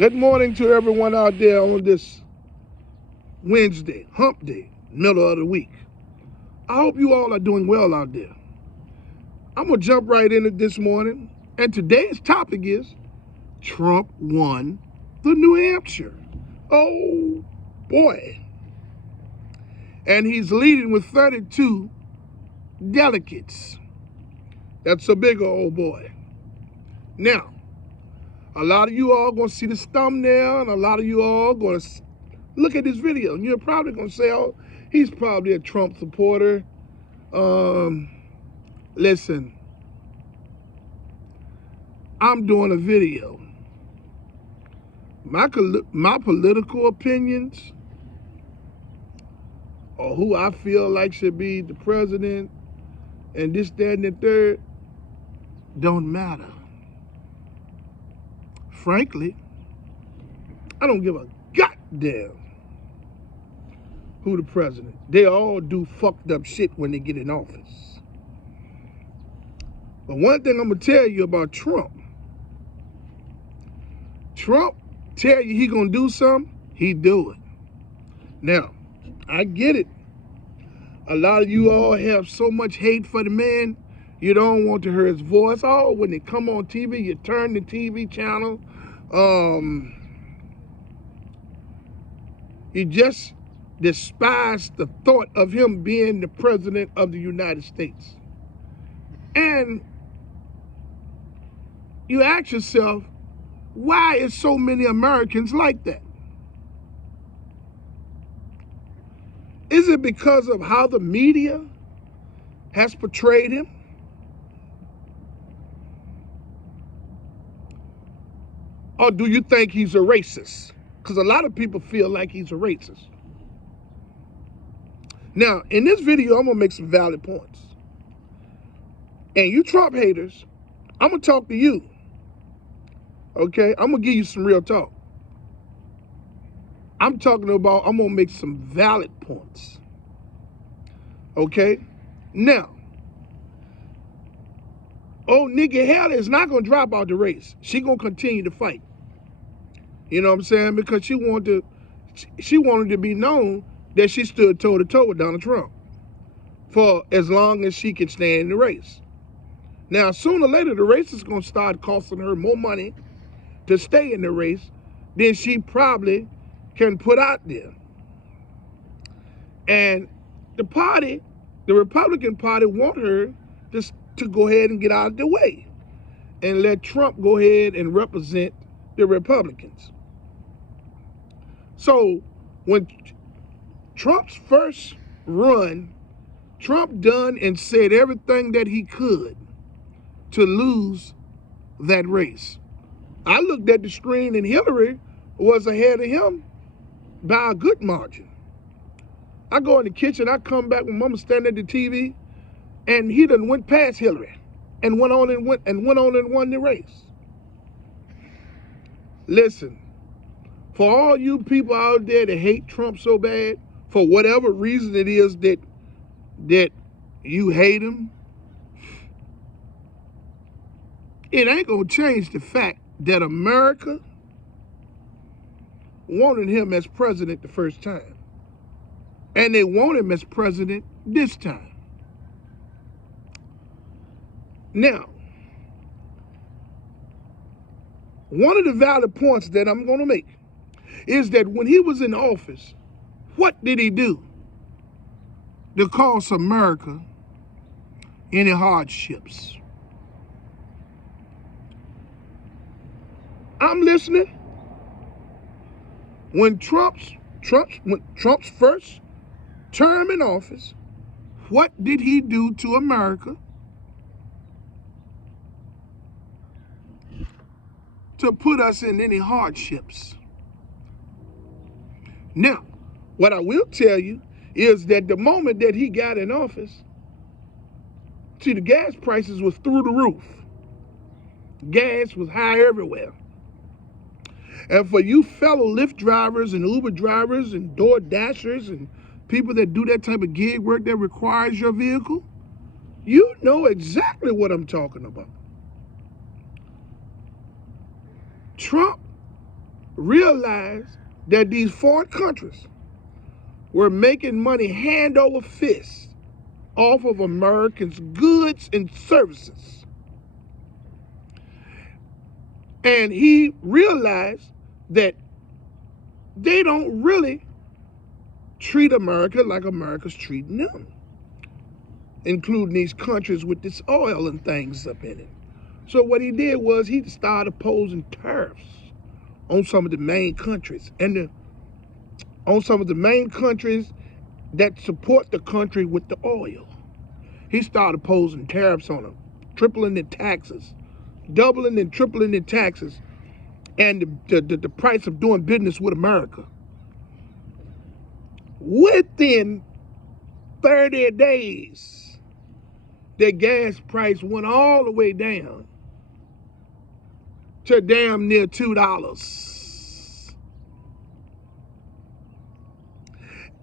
Good morning to everyone out there on this Wednesday, hump day, middle of the week. I hope you all are doing well out there. I'm going to jump right into this morning. And today's topic is Trump won the New Hampshire. Oh, boy. And he's leading with 32 delegates. That's a big old boy. Now, a lot of you all going to see this thumbnail, and a lot of you all going to look at this video, and you're probably going to say, oh, he's probably a Trump supporter. Listen, I'm doing a video. My political opinions, or who I feel like should be the president, and this, that, and the third, don't matter. Frankly, I don't give a goddamn who the president. They all do fucked up shit when they get in office. But one thing I'm gonna tell you about Trump tell you he gonna do something, he do it. Now, I get it. A lot of you all have so much hate for the man, you don't want to hear his voice. Oh, when they come on TV, you turn the TV channel. You just despise the thought of him being the president of the United States. And you ask yourself, why is so many Americans like that? Is it because of how the media has portrayed him? Or do you think he's a racist? Because a lot of people feel like he's a racist. Now, in this video, I'm going to make some valid points. And you Trump haters, I'm going to talk to you. Okay? I'm going to give you some real talk. I'm going to make some valid points. Okay? Now, Nikki Haley is not going to drop out the race. She's going to continue to fight. You know what I'm saying? Because she wanted to be known that she stood toe-to-toe with Donald Trump for as long as she can stay in the race. Now, sooner or later, the race is going to start costing her more money to stay in the race than she probably can put out there. And the Republican Party want her to go ahead and get out of the way and let Trump go ahead and represent the Republicans. So when Trump's first run, Trump done and said everything that he could to lose that race. I looked at the screen and Hillary was ahead of him by a good margin. I go in the kitchen, I come back when Mama standing at the TV, and he done went past Hillary and went on and won the race. Listen, for all you people out there that hate Trump so bad, for whatever reason it is that you hate him, it ain't gonna change the fact that America wanted him as president the first time. And they want him as president this time. Now, one of the valid points that I'm going to make is that when he was in office, what did he do to cause America any hardships? I'm listening. When Trump's first term in office, what did he do to America to put us in any hardships? Now, what I will tell you is that the moment that he got in office, see, the gas prices was through the roof. Gas was high everywhere. And for you fellow Lyft drivers and Uber drivers and Door Dashers and people that do that type of gig work that requires your vehicle, you know exactly what I'm talking about. Trump realized that these foreign countries were making money hand over fist off of Americans' goods and services. And he realized that they don't really treat America like America's treating them, including these countries with this oil and things up in it. So what he did was he started imposing tariffs on some of the main countries on some of the main countries that support the country with the oil. He started imposing tariffs on them, tripling the taxes, doubling and tripling the taxes, and the price of doing business with America. Within 30 days, the gas price went all the way down to damn near $2.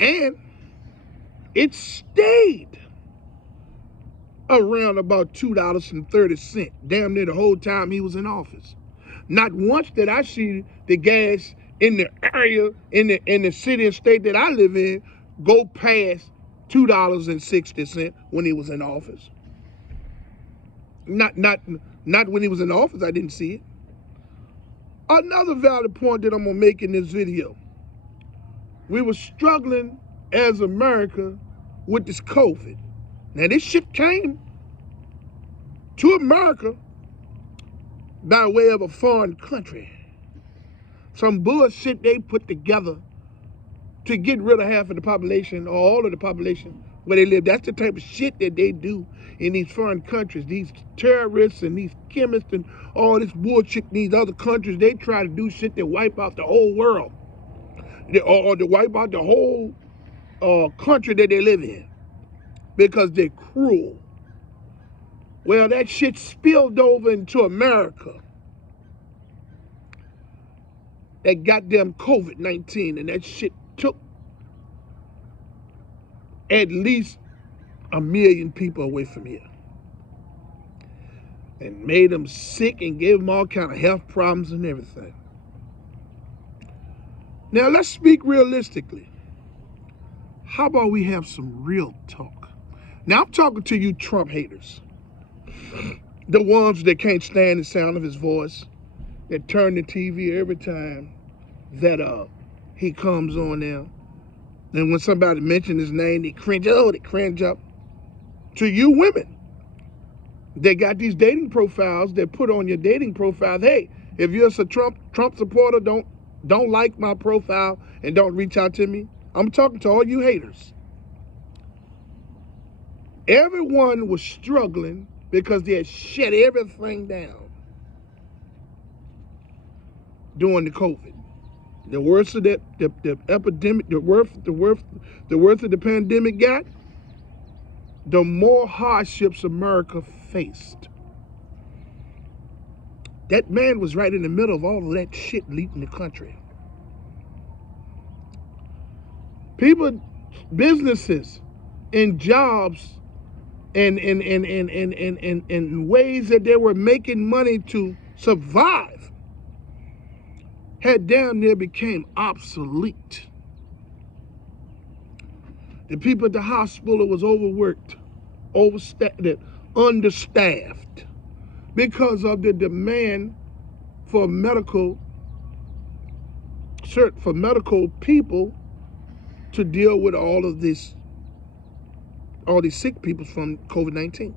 And it stayed around about $2.30, damn near the whole time he was in office. Not once did I see the gas in the area, in the city and state that I live in, go past $2.60 when he was in office. Not when he was in office, I didn't see it. Another valid point that I'm gonna make in this video. We were struggling as America with this COVID. Now this shit came to America by way of a foreign country. Some bullshit they put together to get rid of half of the population or all of the population where they live. That's the type of shit that they do in these foreign countries. These terrorists and these chemists and all this bullshit in these other countries, they try to do shit that wipe out the whole world. Or to wipe out the whole country that they live in because they're cruel. Well, that shit spilled over into America. That goddamn COVID-19, and that shit took at least 1 million people away from here and made them sick and gave them all kind of health problems and everything. Now let's speak realistically. How about we have some real talk? Now I'm talking to you Trump haters. The ones that can't stand the sound of his voice, that turn the TV every time that he comes on there. And when somebody mentions his name, they cringe up. To you women, they got these dating profiles that put on your dating profile, hey, if you're a Trump supporter, don't like my profile and don't reach out to me. I'm talking to all you haters. Everyone was struggling because they had shut everything down during the COVID. The worse of the epidemic, the worse of the pandemic got, the more hardships America faced. That man was right in the middle of all of that shit leading the country. People, businesses, and jobs, and ways that they were making money to survive had damn near became obsolete. The people at the hospital was overworked, understaffed because of the demand for medical people to deal with all these sick people from COVID-19.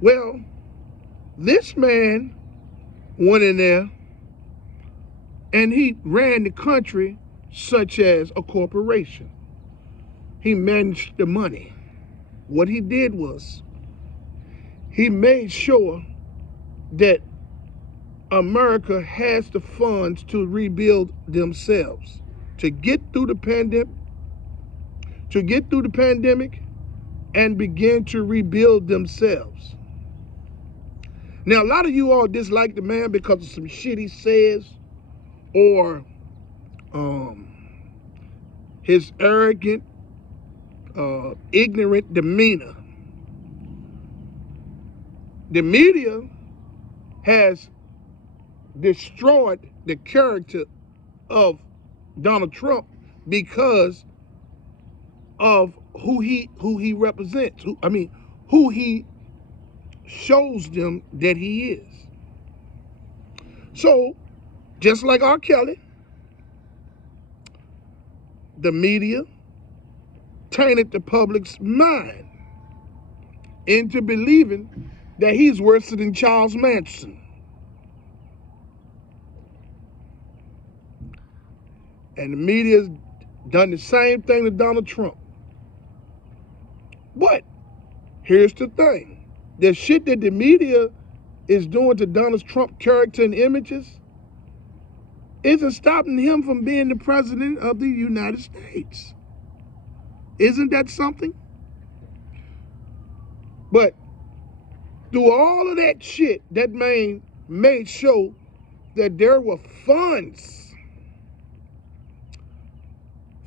Well, this man went in there and he ran the country such as a corporation. He managed the money. What he did was he made sure that America has the funds to rebuild themselves, to get through the pandemic, and begin to rebuild themselves. Now, a lot of you all dislike the man because of some shit he says, or his arrogant, ignorant demeanor. The media has destroyed the character of Donald Trump because of who he represents. Who he shows them that he is. So, just like R. Kelly, the media tainted the public's mind into believing that he's worse than Charles Manson. And the media's done the same thing to Donald Trump. But here's the thing. The shit that the media is doing to Donald Trump's character and images isn't stopping him from being the president of the United States. Isn't that something? But through all of that shit, that man made sure that there were funds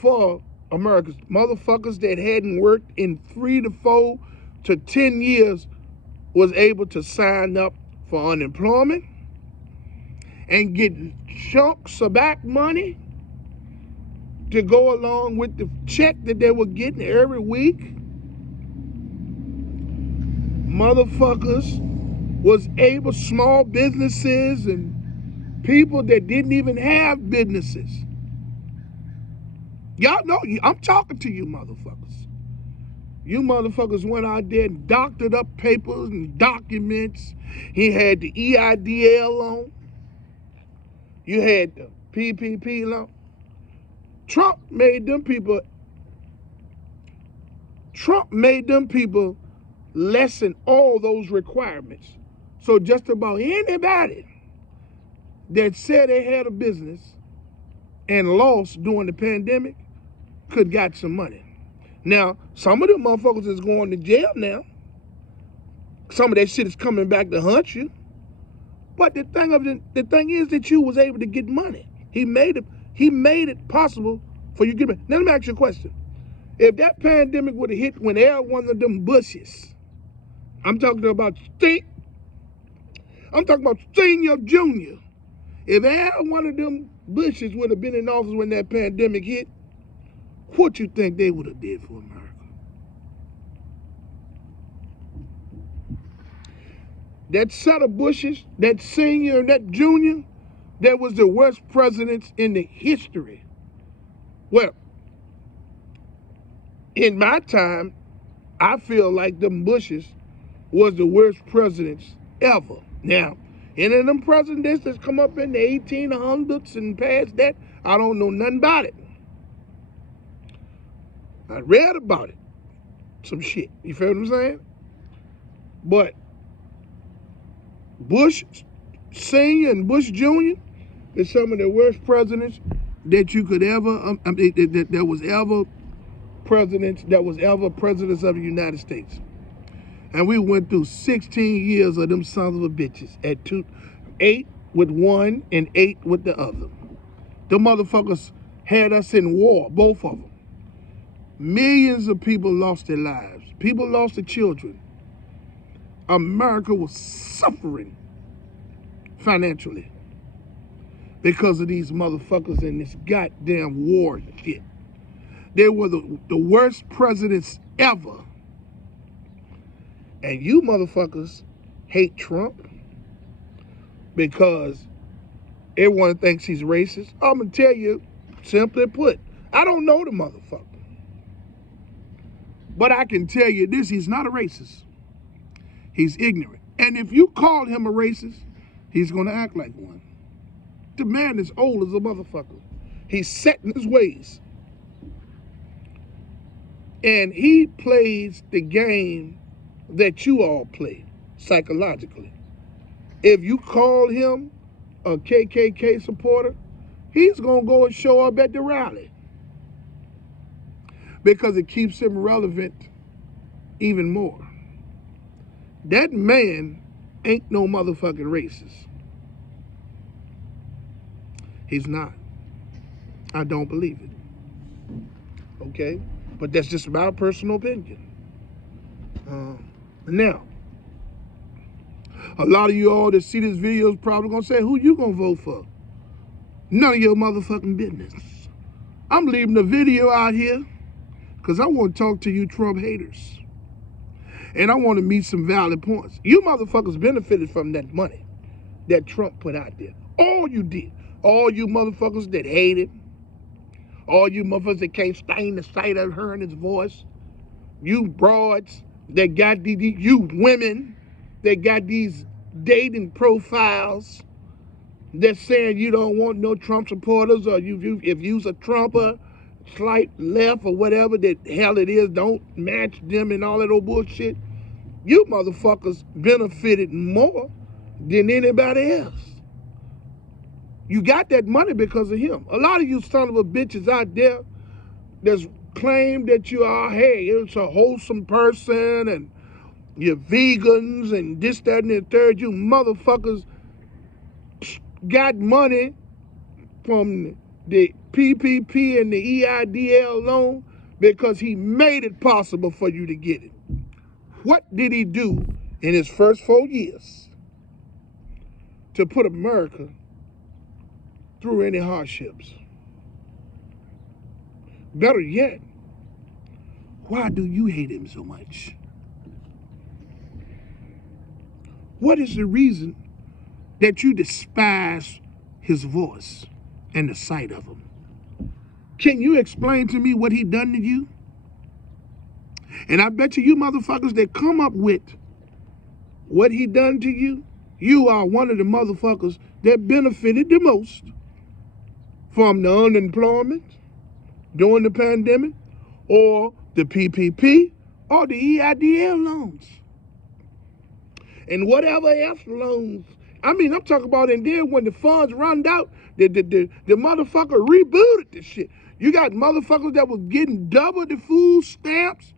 for America's motherfuckers that hadn't worked in 3 to 4 to 10 years was able to sign up for unemployment and get chunks of back money to go along with the check that they were getting every week. Motherfuckers was able, small businesses and people that didn't even have businesses. Y'all know, I'm talking to you motherfuckers. You motherfuckers went out there and doctored up papers and documents. He had the EIDL loan. You had the PPP loan. Trump made them people lessen all those requirements. So just about anybody that said they had a business and lost during the pandemic could got some money. Now, some of them motherfuckers is going to jail now. Some of that shit is coming back to hunt you. But the thing is that you was able to get money. He made it possible for you to get money. Now let me ask you a question. If that pandemic would have hit when every one of them Bushes, I'm talking about Senior Junior. If every one of them Bushes would have been in office when that pandemic hit, what you think they would have did for America? That set of Bushes, that Senior and that Junior, that was the worst presidents in the history. Well, in my time, I feel like them Bushes was the worst presidents ever. Now, any of them presidents that's come up in the 1800s and past that, I don't know nothing about it. I read about it, some shit. You feel what I'm saying? But Bush Senior and Bush Junior is some of the worst presidents that you could ever, that was ever presidents of the United States. And we went through 16 years of them sons of a bitches at 8 with one and 8 with the other. The motherfuckers had us in war, both of them. Millions of people lost their lives. People lost their children. America was suffering financially because of these motherfuckers and this goddamn war shit. They were the worst presidents ever. And you motherfuckers hate Trump because everyone thinks he's racist. I'm gonna tell you, simply put, I don't know the motherfucker. But I can tell you this, he's not a racist. He's ignorant. And if you call him a racist, he's gonna act like one. The man is old as a motherfucker. He's set in his ways. And he plays the game that you all play psychologically. If you call him a KKK supporter, he's gonna go and show up at the rally because it keeps him relevant even more. That man ain't no motherfucking racist. He's not. I don't believe it. Okay? But that's just my personal opinion. Now, A lot of you all that see this video is probably gonna say, who you gonna vote for? None of your motherfucking business. I'm leaving the video out here because I want to talk to you Trump haters. And I want to meet some valid points. You motherfuckers benefited from that money that Trump put out there. All you did. All you motherfuckers that hated. All you motherfuckers that can't stand the sight of hearing his voice. You broads that got you women that got these dating profiles that's saying you don't want no Trump supporters, or if you's a Trumper, slight left or whatever the hell it is, don't match them and all that old bullshit. You motherfuckers benefited more than anybody else. You got that money because of him. A lot of you son of a bitches out there that's claim that you are, hey, it's a wholesome person and you're vegans and this, that, and the third. You motherfuckers got money from the PPP and the EIDL loan because he made it possible for you to get it. What did he do in his first 4 years to put America through any hardships? Better yet, why do you hate him so much? What is the reason that you despise his voice and the sight of him? Can you explain to me what he done to you? And I bet you motherfuckers that come up with what he done to you, you are one of the motherfuckers that benefited the most from the unemployment during the pandemic, or the PPP, or the EIDL loans. And whatever else loans. I mean, I'm talking about, and then when the funds run out, the motherfucker rebooted the shit. You got motherfuckers that was getting double the food stamps,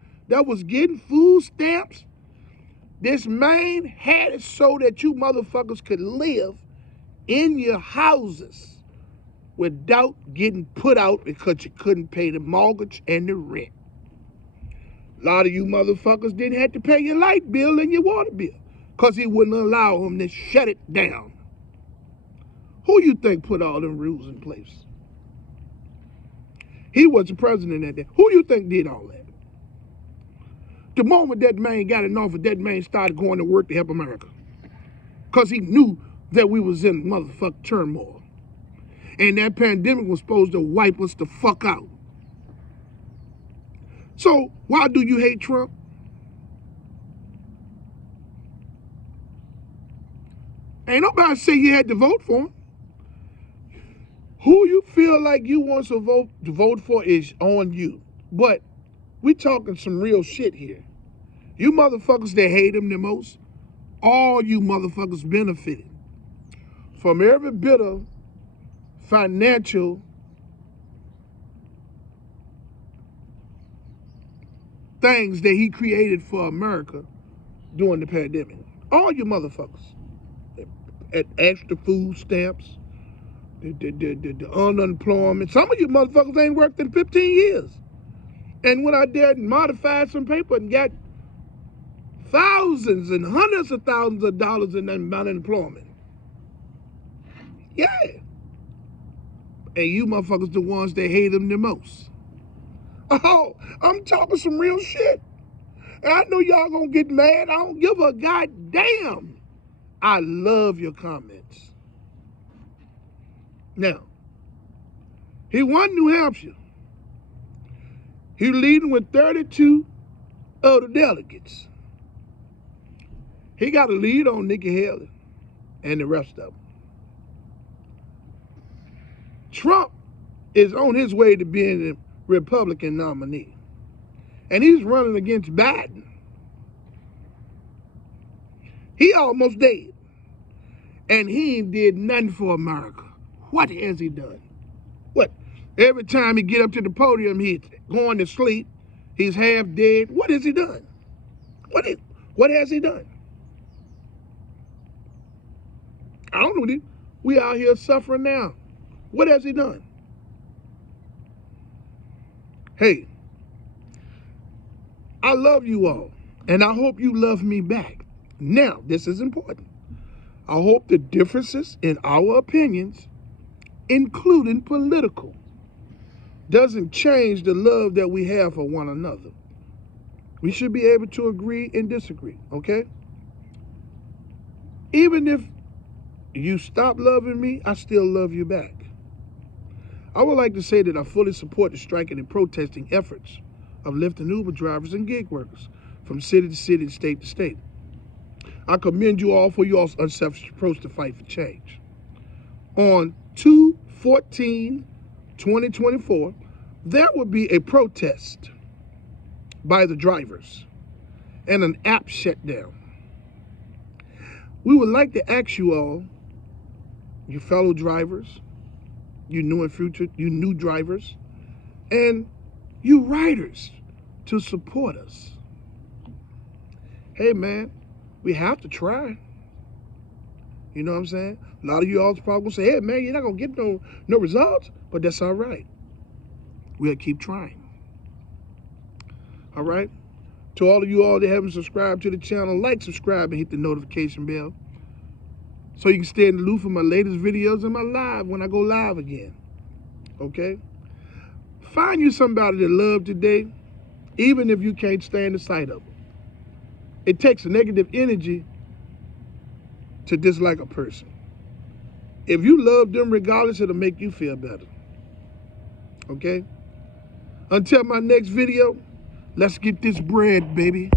This man had it so that you motherfuckers could live in your houses without getting put out because you couldn't pay the mortgage and the rent. A lot of you motherfuckers didn't have to pay your light bill and your water bill because he wouldn't allow them to shut it down. Who you think put all them rules in place? He was the president at that. Who you think did all that? The moment that man got in office, that man started going to work to help America because he knew that we was in motherfucking turmoil. And that pandemic was supposed to wipe us the fuck out. So why do you hate Trump? Ain't nobody say you had to vote for him. Who you feel like you want to vote for is on you. But we talking some real shit here. You motherfuckers that hate him the most, all you motherfuckers benefited from every bit of financial things that he created for America during the pandemic. All you motherfuckers. At extra food stamps, the unemployment. Some of you motherfuckers ain't worked in 15 years. And went out there and modified some paper and got thousands and hundreds of thousands of dollars in unemployment. Yeah. And you motherfuckers the ones that hate him the most. Oh, I'm talking some real shit. And I know y'all gonna get mad. I don't give a goddamn. I love your comments. Now, he won New Hampshire. He leading with 32 other delegates. He got a lead on Nikki Haley and the rest of them. Trump is on his way to being the Republican nominee. And he's running against Biden. He almost dead. And he ain't did nothing for America. What has he done? What? Every time he get up to the podium, he's going to sleep. He's half dead. What has he done? What has he done? I don't know. We out here suffering now. What has he done? Hey, I love you all. And I hope you love me back. Now, this is important. I hope the differences in our opinions, including political, doesn't change the love that we have for one another. We should be able to agree and disagree, okay? Even if you stop loving me, I still love you back. I would like to say that I fully support the striking and protesting efforts of Lyft and Uber drivers and gig workers from city to city and state to state. I commend you all for your unselfish approach to fight for change. On 2/14/2024, there will be a protest by the drivers and an app shutdown. We would like to ask you all, you fellow drivers, you new drivers, and you riders, to support us. Hey man, we have to try. You know what I'm saying? A lot of you all probably gonna say, hey man, you're not gonna get no results, but that's all right. We'll keep trying. All right? To all of you all that haven't subscribed to the channel, like, subscribe, and hit the notification bell so you can stay in the loop for my latest videos and my live when I go live again. Okay? Find you somebody to love today, even if you can't stand the sight of them. It takes negative energy to dislike a person. If you love them regardless, it'll make you feel better. Okay? Until my next video, let's get this bread, baby.